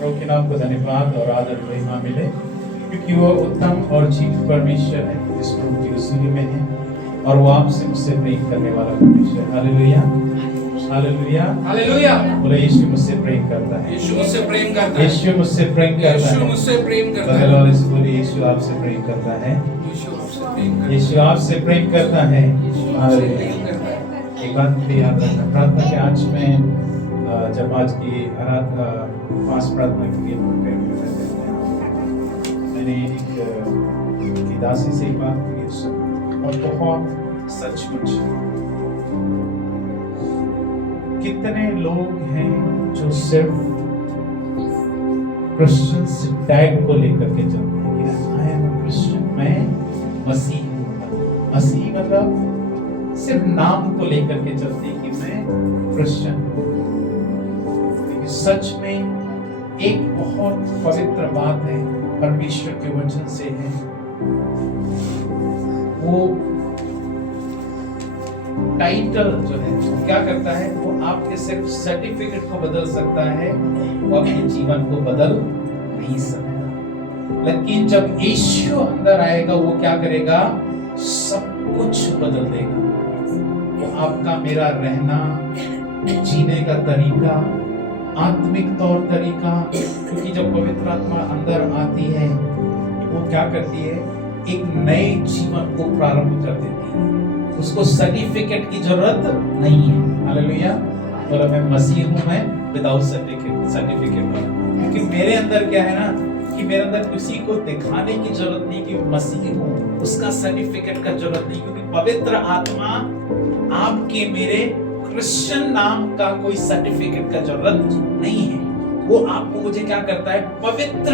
प्रभु के नाम को धन्यवाद और आदर महिमा मिले, क्योंकि वो उत्तम और जीवित परमेश्वर है जिसको उनकी हुजूरी में है, और वो आपसे मुझसे प्रेम करने वाला परमेश्वर। Hallelujah, hallelujah, hallelujah. बोले यीशु मुझसे प्रेम करता है, यीशु मुझसे प्रेम करता है, यीशु मुझसे प्रेम करता यीशु है। मुझसे प्रेम करता बगल है, वाले से बोले यीशु आपसे प्रेम करता है, यीशु आपसे प्रेम करता है, यीशु आपसे प्रेम करता है। यीशु आपसे प्रेम करता है। एक बात भी याद रखना, प्रार्थना के आज में जब आज की फास्ट प्रार्थना के लिए प्रिपेयर कर रहे थे, मैंने एक दासी से बात की और बहुत सचमुच कितने लोग हैं जो सिर्फ क्रिश्चियन टैग को लेकर के चलते हैं कि आई एम अ क्रिश्चियन, मैं मसीह हूँ। मसीह मतलब सिर्फ नाम को लेकर के चलते हैं कि मैं क्रिश्चियन हूँ। लेकिन सच में एक बहुत पवित्र बात है, परमेश्वर के वचन से है, वो टाइटल जो है वो क्या करता है, वो आपके सिर्फ सर्टिफिकेट को बदल सकता है, वो अपने जीवन को बदल नहीं सकता। लेकिन जब यीशु अंदर आएगा वो क्या करेगा, सब कुछ बदल देगा। वो आपका मेरा रहना, जीने का तरीका, आत्मिक तौर तरीका, क्योंकि जब पवित्र आत्मा अंदर आती है वो क्या करती है, एक नए जीवन को प्रारंभ कर देती है। उसको सर्टिफिकेट की जरूरत नहीं है। हालेलुया। और मैं मसीह हूँ, मैं विदाउट सर्टिफिकेट क्योंकि मेरे अंदर क्या है ना, कि मेरे अंदर किसी को दिखाने की जरूरत नहीं कि मसीह हूँ, उसका सर्टिफिकेट का जरूरत नहीं, क्योंकि पवित्र आत्मा आपके मेरे क्रिश्चियन नाम का कोई सर्टिफिकेट का जरूरत नहीं है। वो आपको मुझे क्या करता है, पवित्र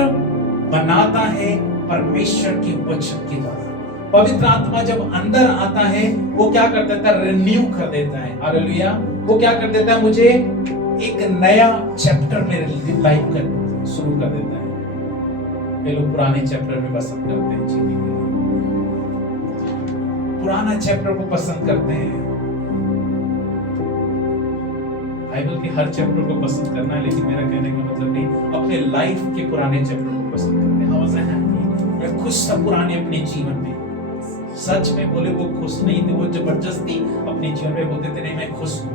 बनाता है परमेश्वर के वचन के द्वारा। पवित्र आत्मा जब अंदर आता है वो क्या कर देता है, रिन्यू कर देता है। हालेलुया। वो क्या कर देता है, मुझे एक नया चैप्टर मेरे लाइफ का शुरू कर देता है। ये लोग पुराने चैप्टर में पसंद करते हैं जीने के लिए, पुराना चैप्टर को पसंद करते हैं। बाइबल के हर चैप्टर को पसंद करना है, लेकिन मेरा कहने का मतलब नहीं, अपने लाइफ के पुराने चैप्टर को पसंद करते हैं। मैं खुश था पुराने अपने जीवन में, सच में बोले वो खुश नहीं थे, वो जबरदस्ती अपने जीवन में बोलते थे नहीं मैं खुश हूं।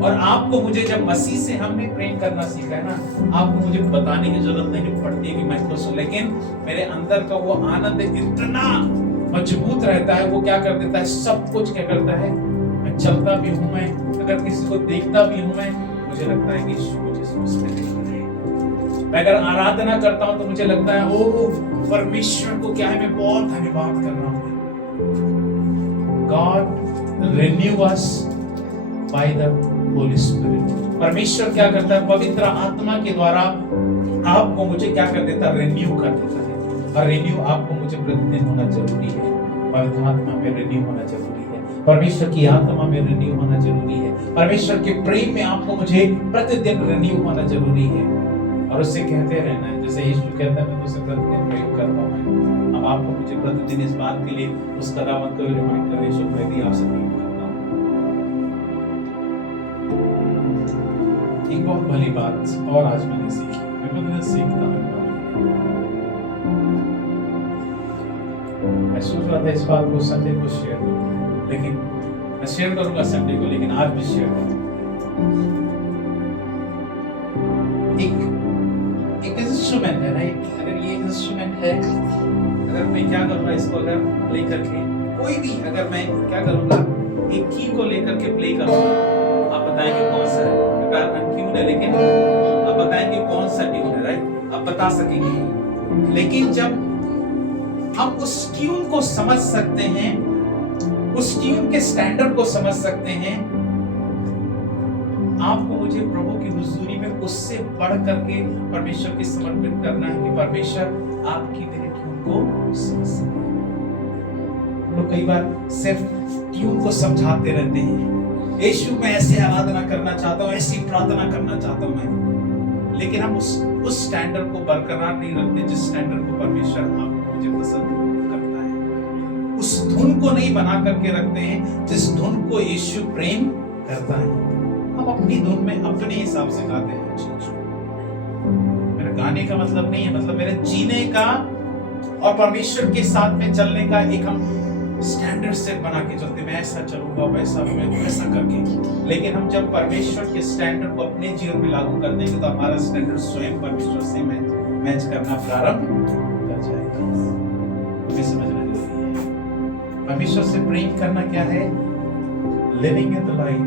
और आपको मुझे जब मसीह से हमने प्रेम करना सीखा है ना, आपको मुझे बताने की जरूरत नहीं पड़ती कि मैं खुश हूं, लेकिन मेरे अंदर का वो आनंद इतना मजबूत रहता है, वो क्या कर देता है, सब कुछ क्या करता है, मैं चलता भी हूं, मैं अगर किसी को देखता भी हूं, मैं मुझे लगता है कि मुझे सोचते देख रहे हैं। मैं अगर आराधना करता हूं तो मुझे लगता है ओ परमेश्वर को क्या है, मैं बहुत धन्यवाद कर रहा हूं। God renew us by the Holi spirit. परमेश्वर क्या करता है, पवित्र आत्मा के द्वारा आपको मुझे क्या कर देता है, रिन्यू कर देता है। और रिन्यू आपको मुझे प्रतिदिन होना जरूरी है। पवित्र आत्मा में रिन्यू होना जरूरी है, परमेश्वर की आत्मा में रिन्यू होना जरूरी है, परमेश्वर के प्रेम में आपको मुझे प्रतिदिन रिन्यू होना जरूरी है, और उससे कहते रहना है। जैसे यीशु कहता है मैं तुझसे प्रतिदिन प्रेम करता हूं, अब आपको मुझे प्रतिदिन इस बात के लिए उस कदामत को रिमाइंड कर, यीशु मैं भी आपसे प्रेम करता हूं। एक बहुत भली बात और आज मैंने सीखी, मैं प्रतिदिन सीखता हूं। मैं सोच रहा था इस बात को संडे को शेयर करूं, लेकिन मैं शेयर करूंगा संडे को, लेकिन आज भी शेयर करूंगा। एक इंस्ट्रूमेंट है, राइट? अगर ये इंस्ट्रूमेंट है, अगर मैं क्या करूंगा, इसको अगर प्ले करके कोई भी, अगर मैं क्या करूंगा, एक की को लेकर के प्ले करूंगा, आप बताएंगे कौन सा है, ट्यून है, लेकिन आप बताएंगे कौन सा ट्यून है, राइट? आप बता सकेंगे। लेकिन जब हम उस ट्यून को समझ सकते हैं, उस ट्यून के स्टैंडर्ड को समझ सकते हैं, आपको मुझे प्रभु की हुजूरी में उससे बढ़ करके परमेश्वर की समर्पित करना है कि परमेश्वर आपकी मेरे ट्यून को समझ सके। तो कई बार सिर्फ ट्यून को समझाते रहते हैं, यीशु मैं ऐसे आराधना करना चाहता हूँ, ऐसी प्रार्थना करना चाहता हूँ मैं, लेकिन हम उस स्टैंडर्ड को बरकरार नहीं रखते जिस स्टैंडर्ड को परमेश्वर आपको मुझे पसंद करता है। उस धुन को नहीं बना करके रखते हैं जिस धुन को यीशु प्रेम करता है। हम अपनी धुन में अपने हिसाब से गाते हैं चीज को, बढ़ाने का मतलब नहीं है, मतलब मेरे जीने का और परमेश्वर के साथ में चलने का एक हम स्टैंडर्ड सेट बना के चलते, मैं ऐसा चलूंगा, वैसा करके। लेकिन हम जब परमेश्वर के स्टैंडर्ड को अपने जीवन में लागू कर देंगे तो हमारा स्टैंडर्ड स्वयं परमेश्वर से मैच करना प्रारंभ कर जाएगा। हमें समझना जरूरी है परमेश्वर से प्रेम करना क्या है। लिविंग इन द लाइट,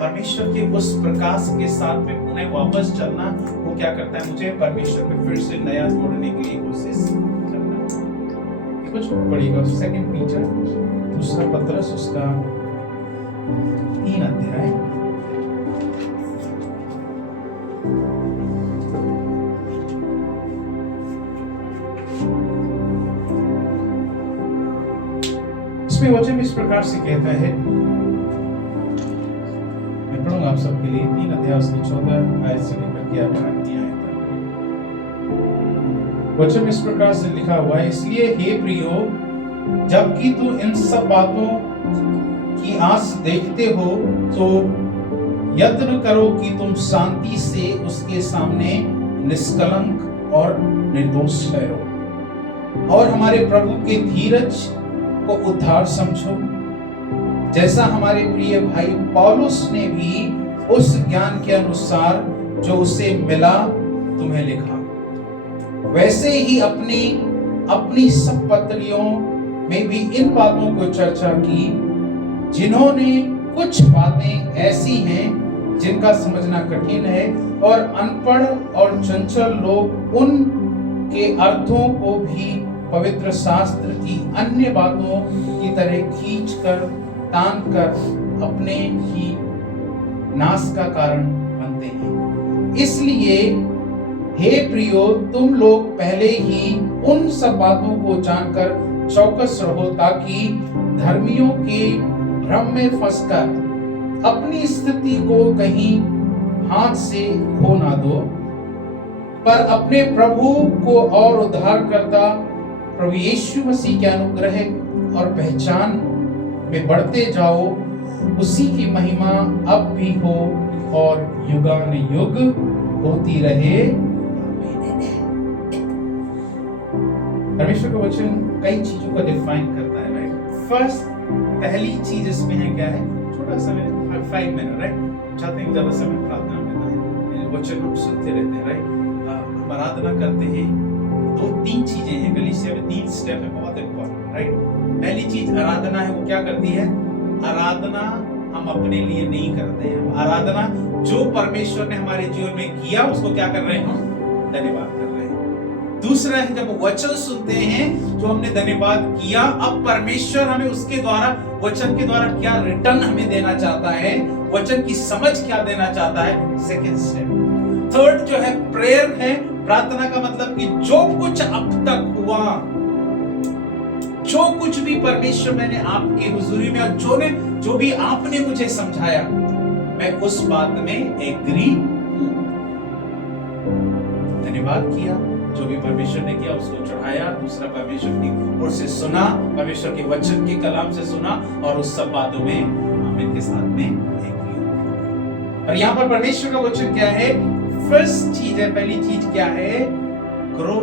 परमेश्वर के उस प्रकाश के साथ में पुनः वापस चलना, वो क्या करता है, मुझे परमेश्वर में फिर से नया जोड़ने की कोशिश करना है। कुछ पढ़ेगा 2 पीटर 2 पत्रस उसका 3 अध्याय। इसमें वचन इस प्रकार से कहता है, मैं पढ़ूंगा आप सबके लिए 3 अध्याय उसकी 14 आयत से लेकर के 8 आयत तक। वचन इस प्रकार से लिखा हुआ है, इसलिए हे प्रियो, जबकि तू इन सब बातों की आस देखते हो तो यत्न करो कि तुम शांति से उसके सामने निष्कलंक और निर्दोष ठहरो और हमारे प्रभु के धीरज को उद्धार समझो, जैसा हमारे प्रिय भाई पौलुस ने भी उस ज्ञान के अनुसार जो उसे मिला तुम्हें लिखा। वैसे ही अपनी सब पत्रियों में भी इन बातों को चर्चा की, जिन्होंने कुछ बातें ऐसी हैं जिनका समझना कठिन है और अनपढ़ और चंचल लोग उन के अर्थों को भी पवित्र शास्त्र की अन्य बातों की तरह खींचकर तानकर अपने ही नाश का कारण बनते हैं। इसलिए हे प्रियो, तुम लोग पहले ही उन सब बातों को जानकर चौकस रहो, ताकि धर्मियों के भ्रम में फंसकर अपनी स्थिति को कहीं हाथ से खो ना दो, पर अपने प्रभु को और उद्धारकर्ता प्रभु यीशु मसीह के अनुग्रह और पहचान में बढ़ते जाओ। उसी की महिमा अब भी हो और युगानुयुग होती रहे। परमेश्वर का वचन कई चीजों को डिफाइन करता है, राइट। फर्स्ट, पहली चीज इसमें है क्या है, छोटा सा 5 मिनट, राइट। चाहते हैं ज्यादा समय प्रार्थना में लगाएं, वचन हम सुनते रहते हैं, राइट। हम आराधना करते हैं, 2-3 चीजें हैं गलीसिया में, 3 स्टेप है बहुत इंपॉर्टेंट, राइट। पहली चीज आराधना है, वो क्या करती है, आराधना हम अपने लिए नहीं करते हैं, आराधना जो परमेश्वर ने हमारे जीवन में किया उसको क्या कर रहे हैं, हम धन्यवाद कर रहे हैं। दूसरा है, जब वचन सुनते हैं जो हमने धन्यवाद किया, अब परमेश्वर हमें उसके द्वारा, वचन के द्वारा क्या रिटर्न हमें देना चाहता है, वचन की समझ क्या देना चाहता है, सेकंड स्टेप। थर्ड जो है प्रेयर है, प्रार्थना का मतलब कि जो कुछ अब तक हुआ, जो कुछ भी परमेश्वर मैंने आपके हुजूरी में और जो भी आपने मुझे समझाया, मैं उस बात में एग्री हूं। धन्यवाद किया, जो भी परमेश्वर ने किया उसको चढ़ाया, दूसरा परमेश्वर की ओर से सुना, परमेश्वर के वचन के कलाम से सुना और उस सब बातों में हम इनके साथ में एग्री हो। और यहां पर परमेश्वर का वचन क्या है, फर्स्ट चीज है, पहली चीज क्या है, ग्रो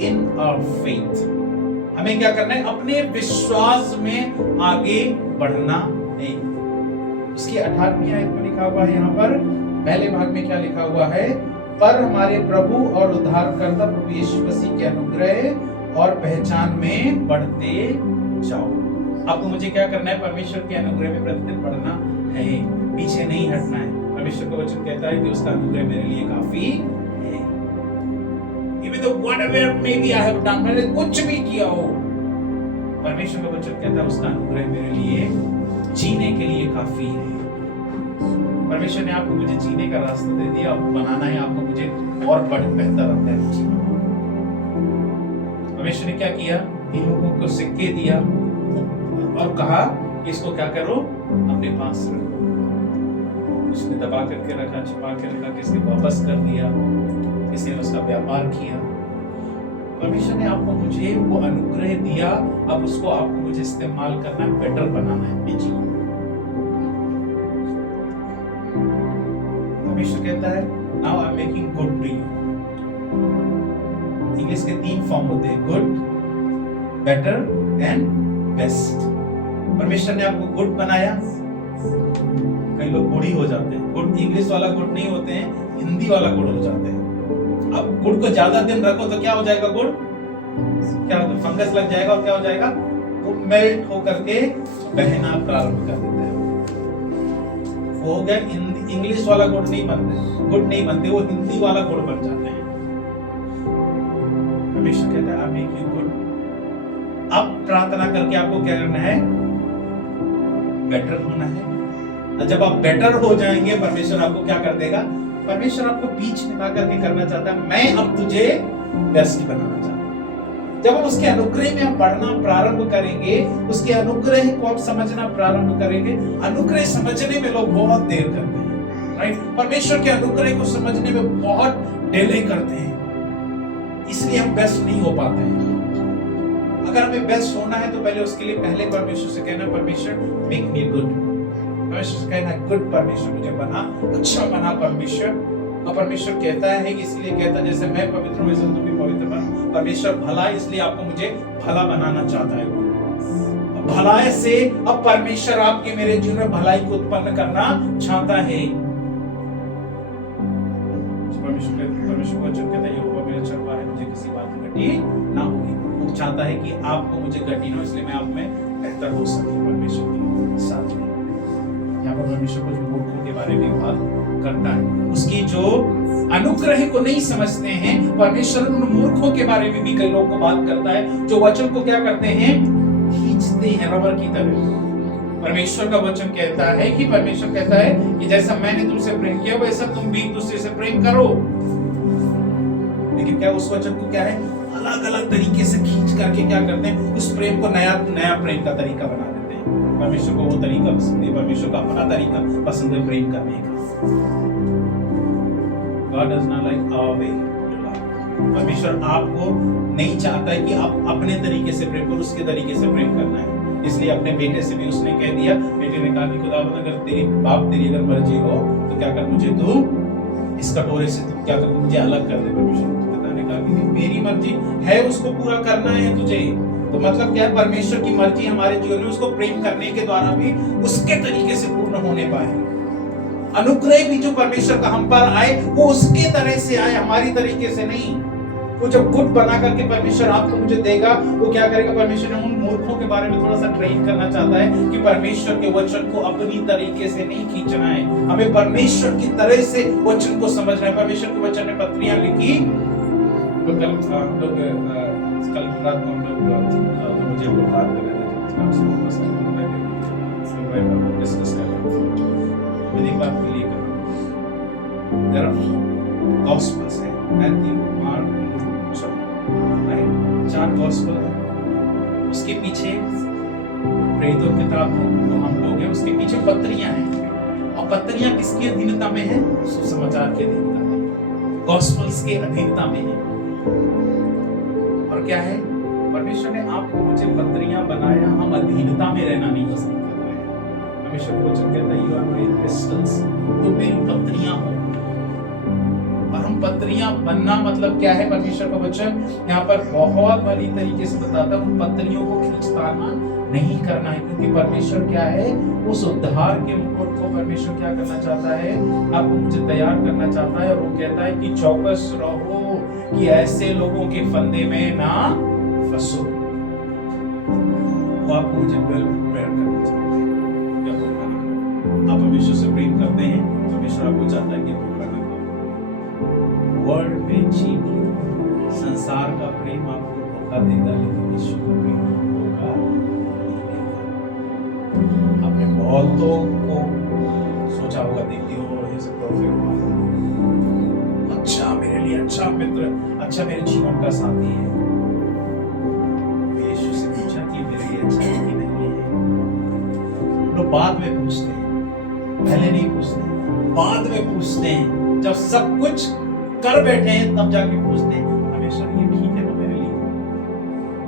इन आवर फेथ। हमें क्या करना है, अपने विश्वास में आगे बढ़ना है। उसकी 18वीं आयत में लिखा हुआ है, यहाँ पर पहले भाग में क्या लिखा हुआ है, पर हमारे प्रभु और उद्धारकर्ता प्रभु यीशु मसीह के अनुग्रह और पहचान में बढ़ते जाओ। आपको मुझे क्या करना है, परमेश्वर के अनुग्रह में प्रतिदिन बढ़ना है, पीछे नहीं हटना है। परमेश्वर का वचन कहता है कि उसका अनुग्रह मेरे लिए काफी है। Even though whatever maybe I have done, मैंने कुछ भी किया हो, परमेश्वर का वचन कहता है उसका अनुग्रह मेरे लिए जीने के लिए काफी है। परमेश्वर ने आपको मुझे जीने का रास्ता दे दिया, अब बनाना है आपको मुझे और बेहतर रहता है जीना। परमेश्वर ने क्या किया, इन लोगों को सिक्के दिया और कहा कि इसको क्या करो, अपने पास रखो। उसने दबा करके रखा, छिपा के रखा, किसी को वापस कर दिया, किसी ने उसका व्यापार किया। परमेश्वर ने आपको मुझे वो अनुग्रह दिया, अब उसको आपको मुझे इस्तेमाल करना है, बेटर बनाना है अपने जीवन। परमेश्वर कहता है, now I am making good to you, English के 3 फॉर्म होते हैं, गुड, बेटर एंड बेस्ट। परमेश्वर ने आपको गुड बनाया। कई लोग गुड ही हो जाते हैं। गुड इंग्लिश वाला गुड नहीं होते हैं, हिंदी वाला गुड हो जाते हैं। अब गुड़ को ज्यादा दिन रखो तो क्या हो जाएगा? गुड़ क्या होगा? फंगस लग जाएगा और क्या हो जाएगा? वो मेल्ट होकर के बहना प्रारंभ कर देता है। वो हो गया इंग्लिश वाला गुड़ नहीं बनते, वो हिंदी वाला गुड़ बन जाते हैं। हमेशा कहता है आई मेक यू गुड। अब प्रार्थना करके आपको क्या करना है? बेटर होना है। जब आप बेटर हो जाएंगे, परमेश्वर आपको क्या कर देगा? परमेश्वर आपको बीच में ला करके करना चाहता है, मैं अब तुझे बेस्ट बनाना चाहता हूं। जब हम उसके अनुग्रह में हम बढ़ना प्रारंभ करेंगे, उसके अनुग्रह को हम समझना प्रारंभ करेंगे। अनुग्रह समझने में लोग बहुत देर करते हैं, राइट? परमेश्वर के अनुग्रह को समझने में बहुत डिले करते हैं, इसलिए हम बेस्ट नहीं हो पाते हैं। अगर हमें बेस्ट होना है तो पहले उसके लिए पहले परमेश्वर से कहना, परमेश्वर मेक मी गुड। परमेश्वर से कहना, गुड परमेश्वर मुझे बना, अच्छा बना परमेश्वर। और परमेश्वर कहता है, इसलिए कहता है जैसे मैं पवित्र हूं वैसे तुम भी पवित्र बनो। परमेश्वर भला, इसलिए आपको मुझे भला बनाना चाहता है। भलाई से अब परमेश्वर आपके मेरे जीवन में भलाई को उत्पन्न करना चाहता है। परमेश्वर का वचन कहता है, यहोवा मेरा चरवाहा है, मुझे किसी बात की घटी ना होगी। वो चाहता है कि आपको मुझे घटी ना, इसलिए मैं आप में बेहतर हो सके परमेश्वर के साथ में। यहाँ पर परमेश्वर कुछ मूर्खों के बारे में बात करता है। उसकी जो अनुग्रह को नहीं समझते हैं, परमेश्वर उन मूर्खों के बारे में भी कई लोगों को बात करता है, जो वचन को क्या करते हैं? खींचते हैं रबर की तरह। परमेश्वर का वचन कहता है कि परमेश्वर कहता है कि जैसा मैंने तुमसे प्रेम किया वैसा तुम भी एक दूसरे से प्रेम करो। लेकिन क्या उस वचन को क्या है? अलग अलग तरीके से खींच करके क्या करते हैं? उस प्रेम को नया नया प्रेम का तरीका बना देते हैं। परमेश्वर को वो तरीका पसंद है, परमेश्वर का अपना तरीका पसंद है प्रेम करने का। God does not like our way to love. परमेश्वर आपको नहीं चाहता है कि आप अपने तरीके से प्रेम करो, उसके तरीके से प्रेम करना है। इसलिए अपने बेटे से भी उसने कह दिया, बेटे ने कहा कि खुदावंद अगर तेरी बाप तेरी अगर मर्जी हो तो क्या कर, मुझे तू इस कटोरे से तू क्या कर, मुझे अलग कर दे। परमेश्वर पिता ने कहा कि मेरी मर्जी है, उसको पूरा करना है तुझे। तो मतलब क्या है? परमेश्वर की मर्जी हमारे जीवन में उसको प्रेम करने के द्वारा भी उसके तरीके से पूर्ण होने पाए। अनुग्रह भी जो परमेश्वर का हम पर आए वो उसके तरह से आए, हमारी तरीके से नहीं। वो जब गुड बना करके परमेश्वर आपको मुझे देगा, वो क्या करेगा? परमेश्वर ने उन मूर्खों के बारे में थोड़ा सा ट्रेन करना चाहता है कि परमेश्वर के वचन को अपनी तरीके से नहीं खींचना है, हमें परमेश्वर की तरह से वचन को समझना है। परमेश्वर के वचन ने पत्रियां लिखी। तो कल हम लोग कल रात को हम लोग मुझे बात कर रहे थे, डिस्कस कर रहे थे। एक बात के लिए देयर आर गॉस्पेल्स है, Matthew, mark, look, John, right? 4 gospel है। उसके पीछे प्रेरितों की किताब है, तो हम लोग हैं, उसके पीछे पत्रियां हैं। और पत्रियां किसकी अधीनता में है? सुसमाचार के अधीनता में, गॉस्पेल्स के अधीनता में है। और क्या है? परमेश्वर ने आपको मुझे पत्रियां बनाया, हम अधीनता में रहना नहीं पसंद करते हैं। परमेश्वर का वचन कहता है, यू आर माय एपिस्टल्स, तो मेरी पत्रियां हो। और हम पत्रियां बनना मतलब क्या है? परमेश्वर का वचन यहाँ पर बहुत बड़ी तरीके से बताता है, उन पत्रियों को खींचताना नहीं करना है, क्योंकि परमेश्वर क्या है? उस उद्धार के मुकुट को परमेश्वर क्या करना चाहता है? आपको मुझे तैयार करना चाहता है। और वो कहता है कि चौकस रहो कि ऐसे लोगों के फंदे में ना फंसो। वो आपको मुझे प्रेयर करना चाहता है। आप परमेश्वर से प्रेम करते हैं, परमेश्वर आपको चाहता है कि आप प्रेम करो। वर्ल्ड में जीत लो, संसार का प्रेम आपको धोखा देगा, लेकिन यीशु का प्रेम आपको धोखा नहीं देगा। आपने बहुतों को सोचा होगा, देखिए हो ये सब परफेक्ट, अच्छा मेरे लिए अच्छा मित्र, अच्छा मेरे जीवन का साथी है। यीशु से पूछा कि मेरे लिए अच्छा है कि नहीं है। लोग बाद में पूछते हैं, पहले नहीं पूछते, बाद में पूछते हैं। जब सब कुछ कर बैठे हैं तब जाके पूछते हैं, हमेशा ये ठीक है ना मेरे लिए?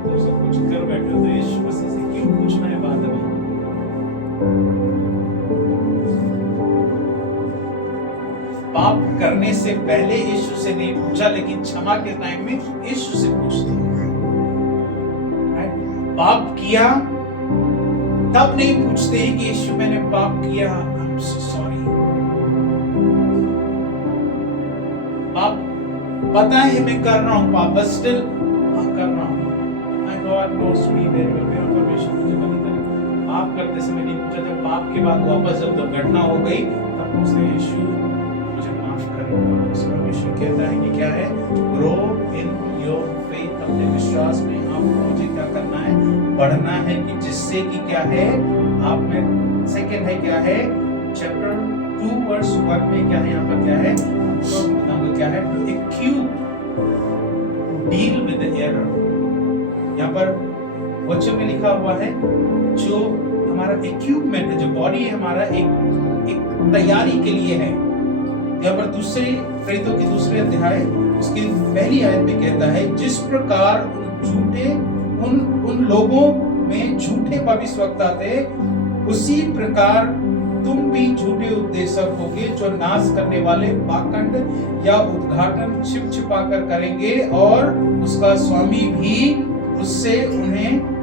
जब सब कुछ कर बैठे हो तो यीशु मसीह से क्यों पूछना है बाद में? पाप करने से पहले यीशु से नहीं पूछा, लेकिन क्षमा के टाइम में यीशु से पूछते हैं। पाप किया तब नहीं पूछते हैं कि यीशु मैंने पाप किया, आई एम सो सॉरी। पाप पता है मैं कर रहा हूं पाप, बट स्टिल कर रहा हूं। My God knows me very well, मेरा परमेश्वर मुझे भली तरह पाप करते समय नहीं पूछा। जब पाप के बाद वापस जब दुर्घटना हो गई तब पूछते यीशु मुझे माफ कर। परमेश्वर कहता है कि क्या है, ग्रो इन योर फेथ, अपने विश्वास में आपको मुझे क्या करना है, बढ़ना है, कि जिससे कि क्या है आप में सेकंड है क्या है, चैप्टर 2 वर्स 1 में क्या है, यहाँ पर क्या है, तो बताऊंगा क्या है, टू एक्यूप डील विद द एरर। यहाँ पर वचन में लिखा हुआ है जो हमारा इक्विपमेंट है, जो बॉडी है हमारा, एक तैयारी के लिए है। यहाँ पर दूसरे प्रेरितों के दूसरे अध्याय उसकी पहली आयत में कहता है, जिस प्रकार उन लोगों में झूठे भविष्यवक्ता थे, उसी प्रकार तुम भी झूठे उपदेशक होगे, जो नाश करने वाले पाखंड या उद्घाटन छिप छिपा कर करेंगे, और उसका स्वामी भी उससे उन्हें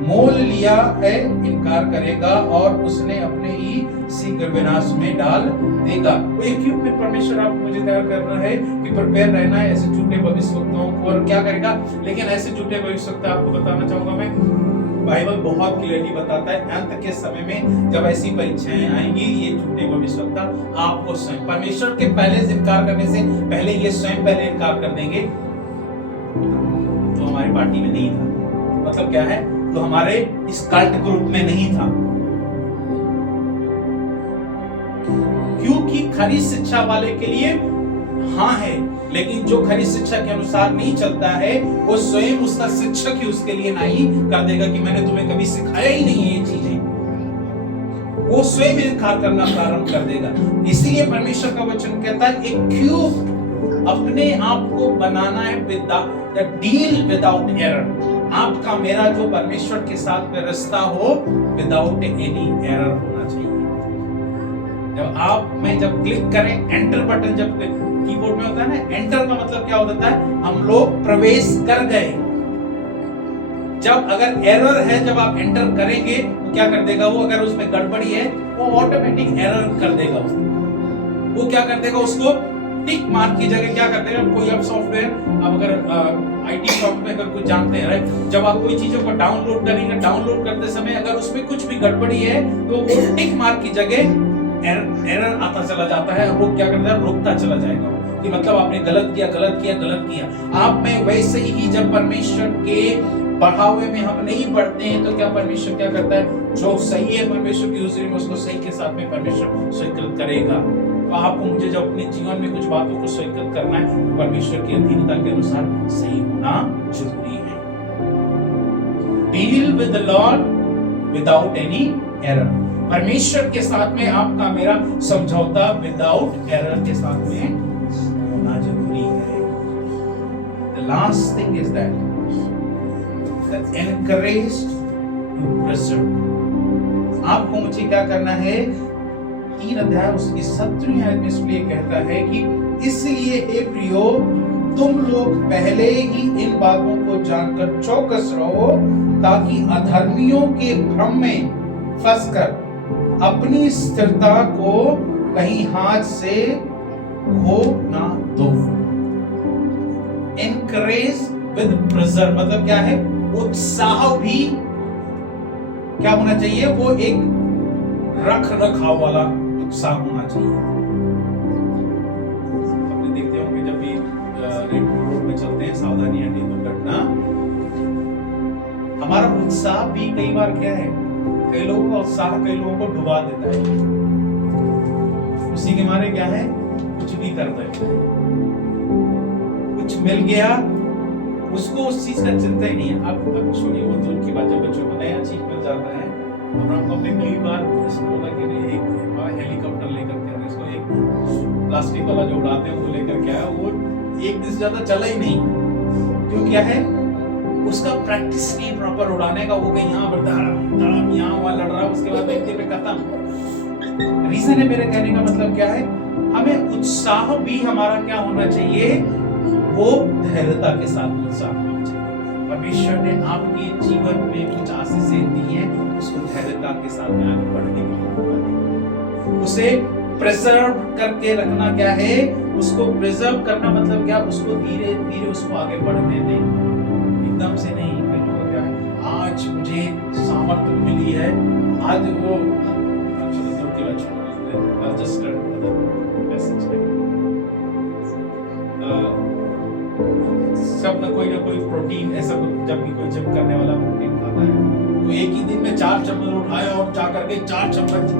मोल लिया है इनकार करेगा, और उसने अपने ही शीघ्र विनाश में डाल देगा। वो इक्विपमेंट परमेश्वर आपको मुझे तैयार करना है कि प्रिपेयर रहना है ऐसे झूठे भविष्यवक्ताओं को। और क्या करेगा, लेकिन ऐसे झूठे भविष्यवक्ता आपको बताना चाहूंगा मैं, बाइबल बहुत क्लियरली बताता है अंत के समय में जब ऐसी परीक्षाएं आएंगी, ये झूठे भविष्यवक्ता आपको स्वयं परमेश्वर के पहले इनकार करने से पहले ये स्वयं पहले इनकार कर देंगे। तो हमारी पार्टी में नहीं था, मतलब क्या है, तो हमारे इस कल्ट ग्रुप में नहीं था, क्योंकि खरी शिक्षा वाले के लिए हाँ है, लेकिन जो खरी शिक्षा के अनुसार नहीं चलता है वो स्वयं उसका शिक्षक ही उसके लिए नहीं कर देगा कि मैंने तुम्हें कभी सिखाया ही नहीं है ये चीजें, वो स्वयं इनकार करना प्रारंभ कर देगा। इसीलिए परमेश्वर का वचन कहता है इक्विप, अपने आप को बनाना है विद डील विदाउट एरर। आपका मेरा जो परमेश्वर के साथ में रिश्ता हो विदाउट एनी एरर होना चाहिए। जब क्लिक करें एंटर बटन, जब कीबोर्ड में होता है ना एंटर का मतलब क्या होता है, हम लोग प्रवेश कर गए। जब अगर एरर है, जब आप एंटर करेंगे तो क्या कर देगा वो, अगर उसमें गड़बड़ी है वो ऑटोमेटिक एरर कर देगा उसको। वो क्या कर देगा, उसको टिक मार्क की जगह क्या कर देगा, कोई अब सॉफ्टवेयर, अब अगर आईटी फर्म में अगर कुछ जानते हैं राइट, जब आप कोई चीजों को डाउनलोड करेंगे, डाउनलोड करते समय अगर उसमें कुछ भी गड़बड़ी है तो वो टिक मार्क की जगह एरर आता चला जाता है। वो क्या करता है, रोकता चला जाएगा कि मतलब आपने गलत किया। आप में वैसे ही जब परमेश्वर के बढ़ावे में हम नहीं बढ़ते हैं तो क्या परमेश्वर क्या करता है, जो सही है परमेश्वर की हुजूरी में उसको सही के साथ में परमेश्वर स्वीकृत करेगा। तो आपको मुझे जब अपने जीवन में कुछ बातों को स्वीकृत करना है तो परमेश्वर की अधीनता के अनुसार सही होना जरूरी है। Deal with the Lord without any error, परमेश्वर के साथ में आपका मेरा समझौता विदाउट एरर के साथ में होना जरूरी है। The last thing is that encouraged to preserve, आपको मुझे क्या करना है, 3 अध्याय उसकी 17वीं आयत में इसलिए कहता है कि इसलिए हे प्रियो, तुम लोग पहले ही इन बातों को जानकर चौकस रहो, ताकि अधर्मियों के भ्रम में फंसकर अपनी स्थिरता को कहीं हाथ से खो ना दो। एनकरेज विद प्रेजर मतलब क्या है, उत्साह भी क्या होना चाहिए, वो एक रख रखाव वाला उत्साह होना चाहिए। अपने देखते होंगे जब भी रोड में चलते हैं, सावधानी हटी दुर्घटना, हमारा उत्साह भी कई बार क्या है, कई लोगों का उत्साह कई लोगों को डुबा देता है। उसी के मारे क्या है, कुछ भी कर देते हैं, कुछ मिल गया उसको उस चीज का चिंता ही नहीं है। अब छोड़िए वो दूर की बात, जब बच्चों को नया चीज मिल जाता है, तो हमने कई बार बोला कि एक हेलीकॉप्टर लेकर के आया, इसको एक प्लास्टिक वाला जो उड़ाते हैं वो लेकर के आया, वो एक दिन से ज्यादा चला ही नहीं। क्यों, क्या है, उसका प्रैक्टिस नहीं प्रॉपर उड़ाने का, वो कहीं यहाँ पर यहाँ वहां लड़ रहा है, उसके बाद एक दिन में खत्म। रीजन है मेरे कहने का मतलब क्या है, हमें उत्साह भी हमारा क्या होना चाहिए, वो धैर्यता के साथ उत्साह होना चाहिए। परमेश्वर ने आपके जीवन में कुछ आशीषें दी हैं, उसको धैर्यता के साथ में आगे बढ़ने के लिए मौका दें। उसे प्रिजर्व करके रखना क्या है, उसको प्रिजर्व करना मतलब क्या, उसको धीरे धीरे उसको आगे बढ़ने दें, एकदम से नहीं। कई लोग क्या है, आज मुझे सामर्थ्य मिली है, आज वो सब में कोई ना कोई प्रोटीन ऐसा, जब भी कोई जिम करने वाला प्रोटीन खाता है तो एक ही दिन में 4 चम्मच उठाए और जा करके 4 चम्मच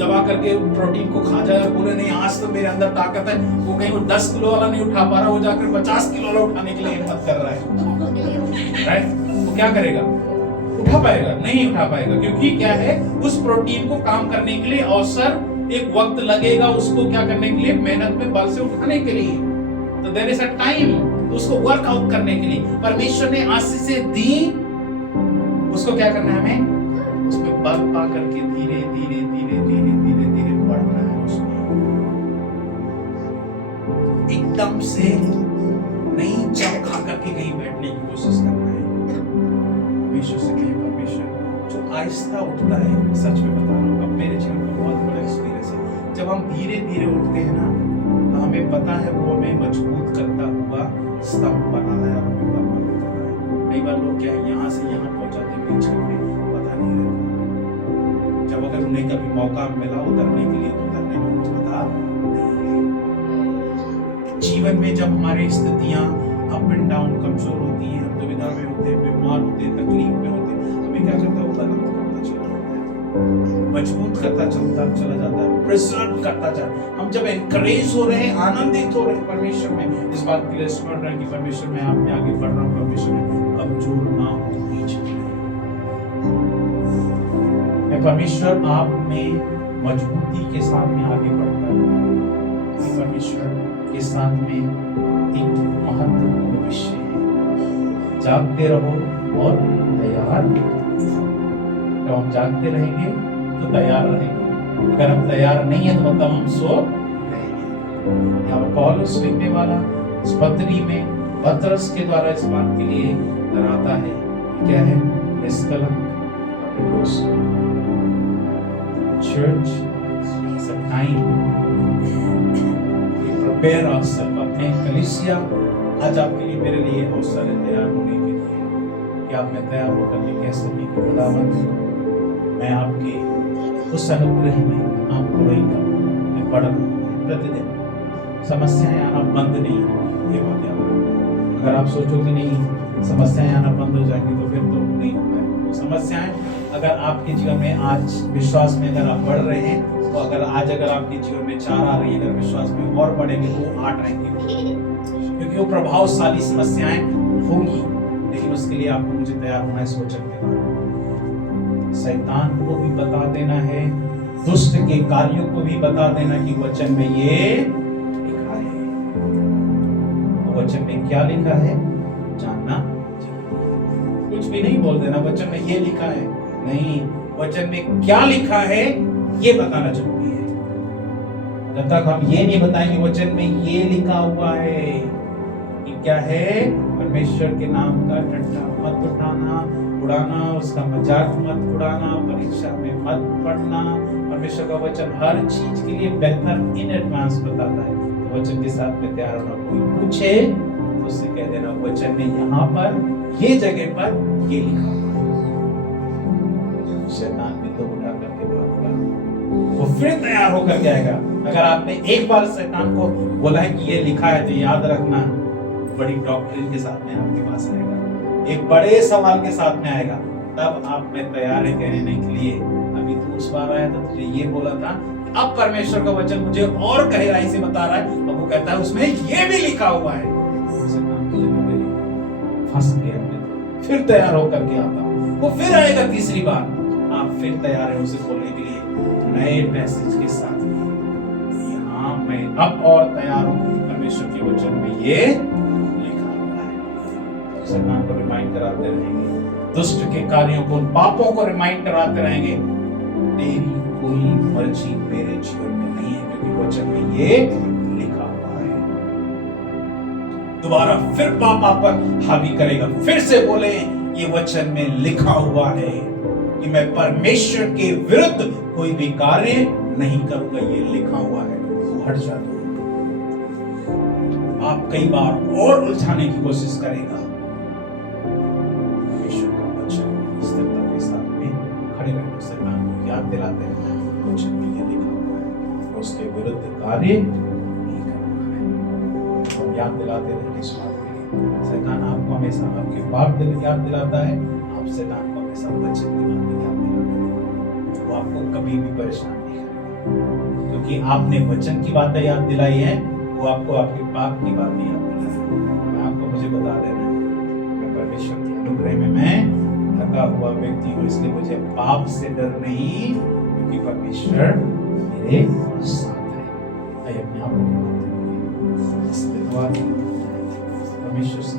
दबा करके प्रोटीन को खा जाए और बोले नहीं आज तो मेरे अंदर ताकत है। वो कहीं वो 10 किलो वाला नहीं उठा पा रहा, वो जाकर 50 किलो वाला उठाने के लिए हिम्मत कर रहा है, राइट? वो क्या करेगा, उठा पाएगा? नहीं उठा पाएगा, क्योंकि क्या है, उस प्रोटीन को काम करने के लिए अवसर, एक वक्त लगेगा उसको क्या करने के लिए, मेहनत में बल से उठाने के लिए। तो देयर इज अ टाइम उसको वर्कआउट करने के लिए। परमेश्वर ने आशीषें दी, उसको क्या करना है, हमें उसमें बल पा करके धीरे धीरे धीरे धीरे धीरे धीरे बढ़ना है उसमें। एकदम से नहीं चमका करके कहीं बैठने की कोशिश करना है। परमेश्वर से कहें, परमेश्वर जो आहिस्ता उठता है, सच में बता रहा हूँ, अब मेरे जीवन में बहुत बड़ा एक्सपीरियंस है। जब हम धीरे धीरे उठते हैं ना, तो हमें पता है वो हमें मजबूत करता हुआ स्तंभ बना है, हमें बलवंत करता है। कई बार लोग क्या है, यहाँ से यहाँ पहुंचाते बीच में पता नहीं रहता। जब अगर उन्हें कभी मौका मिला उतरने के लिए तो उतरने में कुछ पता नहीं है। जीवन में जब हमारी स्थितियां अप एंड डाउन, कमजोर होती हैं, हम दुविधा में होते हैं, बीमार होते हैं, तकलीफ में होते हैं, हमें क्या करता है, वो बलवंत करता चला जाता है, मजबूत करता चला जाता है, प्रिजर्व करता जाता है। हम जब एनकरेज हो रहे हैं, आनंदित हो रहे हैं परमेश्वर में, इस बात के लिए स्मरण रहे कि परमेश्वर में आप में आगे बढ़ रहा हूँ, परमेश्वर में कमजोर ना हो पीछे। परमेश्वर आप में मजबूती के साथ में आगे बढ़ता है। परमेश्वर के साथ में एक महत्वपूर्ण विषय है, जागते रहो और तैयार। जब हम जागते रहेंगे तो तैयार रहेंगे, अगर हम तैयार नहीं है तो मतलब हम सो रहेंगे। यहाँ पौलुस लिखने वाला इस पत्री में पतरस के द्वारा इस बात के लिए डराता है, क्या है, निष्कलंक church is a time we prepare ourselves। अपने कलीसिया आज आपके लिए, मेरे लिए अवसर है तैयार होने के लिए कि आप में तैयार होकर के कह सकें कि खुदावंद, मैं आपके उस अनुग्रह में आपको वही करूं, मैं बढ़ प्रतिदिन समस्याएं आना बंद नहीं होगी। ये बात याद रखना। अगर आप सोचोगे नहीं समस्याएं आना बंद हो जाएंगी तो फिर तो नहीं हो पाएगा। समस्याएं अगर आपके जीवन में आज विश्वास में अगर आप बढ़ रहे हैं, तो अगर आज अगर आपके जीवन में 4 आ रही है, अगर विश्वास में और बढ़ेंगे तो वो 8 रहेंगे, क्योंकि वो प्रभावशाली समस्याएं होंगी। लेकिन उसके लिए आपको मुझे तैयार होना है इस वचन के द्वारा। शैतान को भी बता देना है, दुष्ट के कार्यों को भी बता देना कि वचन में ये लिखा है। तो वचन में क्या लिखा है जानना, कुछ भी नहीं बोल देना वचन में ये लिखा है, नहीं, वचन में क्या लिखा है ये बताना जरूरी है। जब तक हम ये नहीं बताएंगे वचन में ये लिखा हुआ है कि क्या है, परमेश्वर के नाम का ठट्ठा मत उठाना, उड़ाना, उसका मजाक मत उड़ाना, परीक्षा में मत पढ़ना। परमेश्वर का वचन हर चीज के लिए बेहतर इन एडवांस बताता है। तो वचन के साथ में तैयार होना। कोई पूछे तो उससे कह देना वचन में यहाँ पर ये जगह पर ये लिखा हुआ है। शैतान भी तो उठा करके भागेगा, वो फिर तैयार होकर के आएगा। अगर आपने एक बार शैतान को बोला है कि ये लिखा है, तो याद रखना बड़ी डॉक्ट्रिन के साथ में आपके पास आएगा, एक बड़े सवाल के साथ में आएगा, तब आप में तैयार है कहने के लिए। अभी तो उस बार आया था, तुझे ये बोला था, अब परमेश्वर का वचन मुझे और गहराई से बता रहा है, अब वो कहता है उसमें ये भी लिखा हुआ है। फंस गया, फिर तैयार होकर के आता, वो फिर आएगा तीसरी बार, आप फिर तैयार है उसे बोलने के लिए नए मैसेज के साथ। यहाँ मैं अब और तैयार हूँ, परमेश्वर के वचन में ये लिखा हुआ है। शैतान को रिमाइंड कराते रहेंगे, दुष्ट के कार्यों को, पापों को रिमाइंड कराते रहेंगे। तेरी कोई मर्जी मेरे जीवन में नहीं है, क्योंकि वचन में ये लिखा हुआ है। दोबारा फिर पाप आप पर हावी करेगा, फिर से बोले ये वचन में लिखा हुआ है कि मैं परमेश्वर के विरुद्ध कोई भी कार्य नहीं करूंगा, ये लिखा हुआ है, तो हट जा दो। आप कई बार और उलझाने की कोशिश करेगा। परमेश्वर का वचन स्थिरता के साथ में खड़े रहने से को याद दिलाते हैं वचन में ये लिखा हुआ है, तो उसके विरुद्ध कार्य नहीं करना है। हम याद दिलाते रहेंगे इस बात में। शैतान आपको हमेशा आपके पाप याद दिलाता है, आप शैतान को हमेशा वचन की बातें याद दिलाते हैं। वो आपको कभी भी परेशान नहीं करेगा, क्योंकि आपने वचन की बातें याद दिलाई है, वो आपको आपके पाप की बातें याद दिलाई। मैं आपको मुझे बता देना है कि परमेश्वर के अनुग्रह में मैं थका हुआ व्यक्ति हूँ, इसलिए मुझे पाप से डर नहीं, क्योंकि परमेश्वर मेरे साथ है। आइए अपने आप को धन्यवाद परमेश्वर से